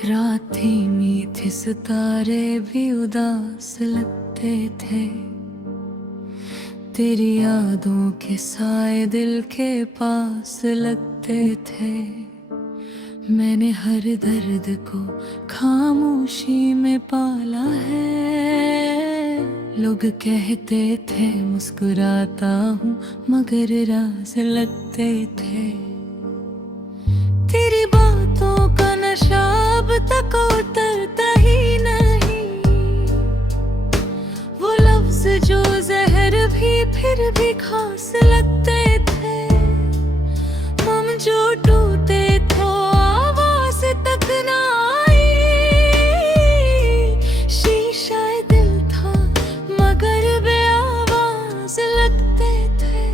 रात धीमी थी, सितारे भी उदास लगते थे। तेरी यादों के साए दिल के पास लगते थे। मैंने हर दर्द को खामोशी में पाला है। लोग कहते थे मुस्कुराता हूँ, मगर राज लगते थे। तेरी बातों का नशा अब तक उतरता ही नहीं। वो लफ्ज जो जहर भी फिर भी खास लगते थे। हम जो टूटे तो आवाज तक ना आई। शीशा दिल था मगर बेआवाज लगते थे।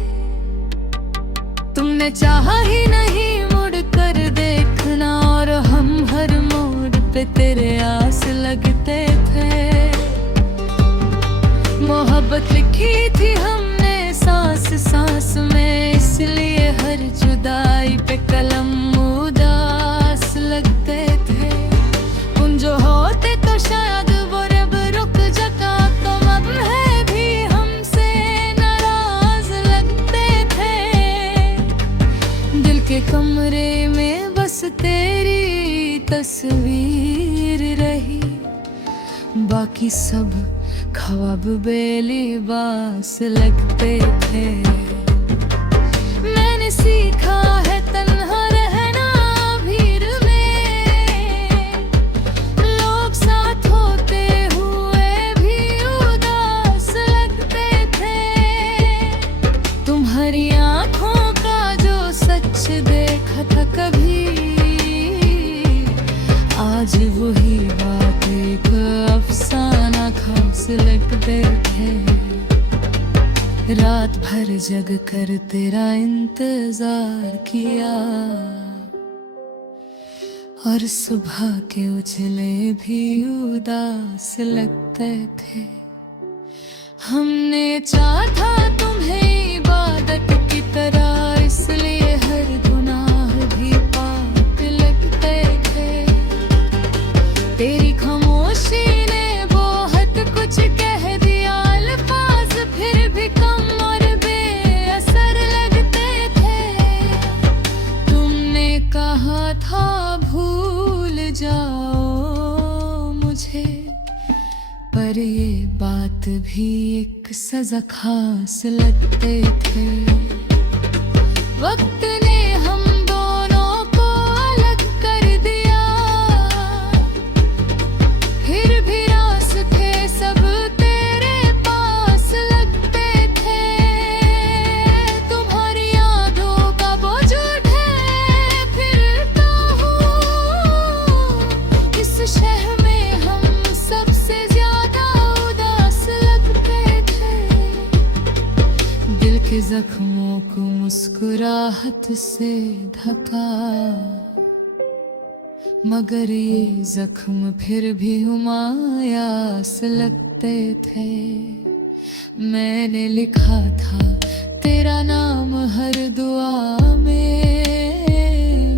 तुमने चाहा ही नहीं मुड़ कर देखना, और हम हर मोड़ पे तेरे आस लगते थे। मोहब्बत लिखी थी हमने सांस सांस में, इसलिए हर जुदाई पे कलम उदास लगते थे। तुम जो होते तो शायद वो रब रुक जाता, तुम अब है भी हमसे नाराज लगते थे। दिल के कमरे में बस तेरी तस्वीर रही, बाकी सब ख्वाब बेलिबास लगते थे। मैंने सीखा है तन्हा रहना भीड़ में। लोग साथ होते हुए भी उदास लगते थे। तुम्हारी आंखों का जो सच देखा था कभी, आज वही बात एक अफसाना खास लगते थे। रात भर जग कर तेरा इंतजार किया, और सुबह के उजले भी उदास लगते थे। हमने चाहा तुम्हें इबादत की तरह, इसलिए हर गुनाह भी पाक लगते थे। तेरी खामोशी ने बहुत कुछ कह दिया, अल्फाज फिर भी कम और बेअसर लगते थे। तुमने कहा था भूल जाओ मुझे, पर ये बात भी एक सजा खास लगते थे। वक्त ने हम दोनों को अलग कर दिया, फिर भी रास्ते सब तेरे पास लगते थे। तुम्हारी यादों का बोझ उठे फिरता हूँ, इस शहर में हम सबसे ज्यादा उदास लगते थे। दिल के जख्मों को मुस्कुराहट से ढका, मगर ये जख्म फिर भी हुमायास लगते थे। मैंने लिखा था तेरा नाम हर दुआ में,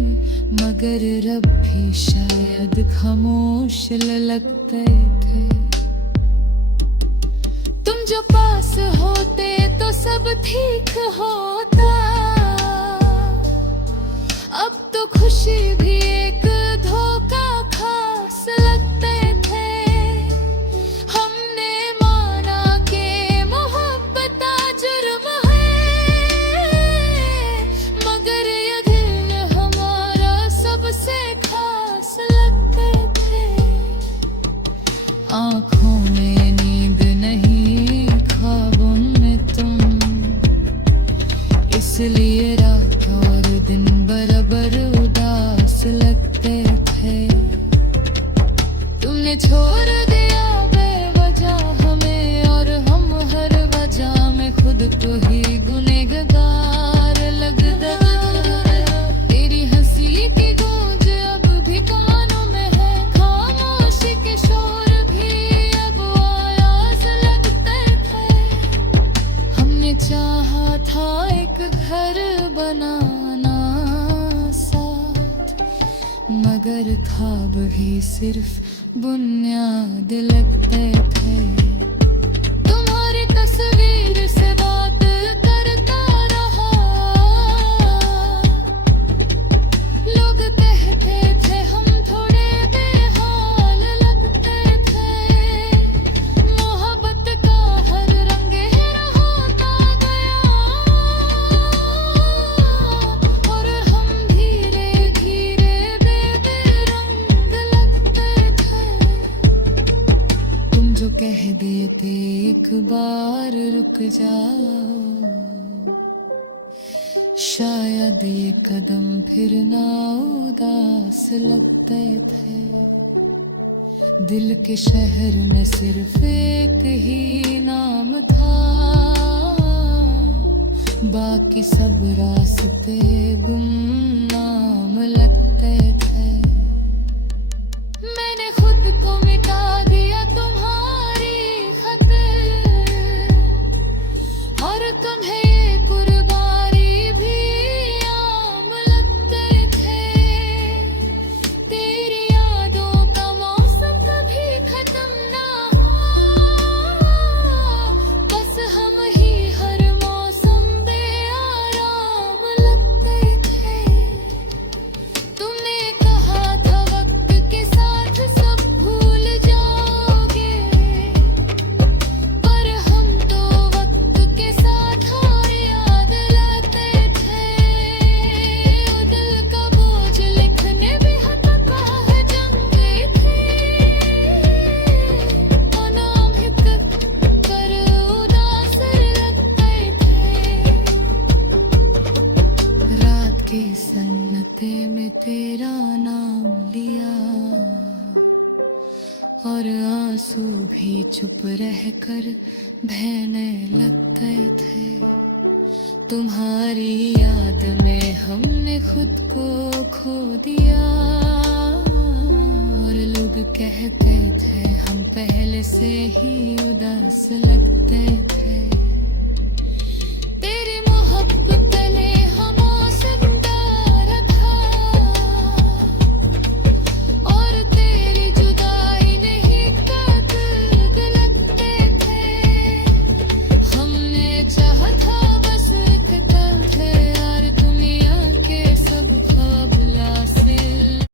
मगर रब भी शायद खामोश लगते थे। तुम जो पास होते तो सब ठीक होता, अब तो खुशी भी एक धोखा खास लगते थे। हमने माना कि मोहब्बत जुर्म है, मगर ये दिल हमारा सबसे खास लगते थे। आँखों में नींद नहीं, ख्वाबों में तुम, इसलिए रात और दिन बराबर उदास मगर ख्वाब भी सिर्फ बुनियाद लगते थे। तुम्हारी तस्वीर से बात करता रहा, लोग कहते थे हम थोड़े बेहाल लगते थे। मोहब्बत का हर रंग हिरा होता गया, और हम धीरे धीरे बेरंग लगते थे। तुम जो कह देते एक बार रुक जाओ, शायद ये कदम फिर ना उदास लगते थे। दिल के शहर में सिर्फ एक ही नाम था, बाकी सब रास्ते गुमनाम लगते थे। मैंने खुद को मिटा दिया तुम्हारी खातिर, और तुम्हें ये कुर्बानी भी आम लगते थे। तेरी यादों का मौसम कभी खत्म ना हुआ, बस हम ही हर मौसम बेआराम लगते थे। तुमने कहा था वक्त के साथ सब भूल जाओगे, पर हम तो वक्त के साथ और याद लाते थे। ओ दिल का बोझ लिखने भी हथकंडे जंगे थे, अनामिक कर उदास लगते थे। रात के सन्नाटे में तेरा नाम लिया, और आंसू भी चुप रहकर बहने लगते थे। तुम्हारी याद में हमने खुद को खो दिया, और लोग कहते थे हम पहले से ही उदास लगते थे।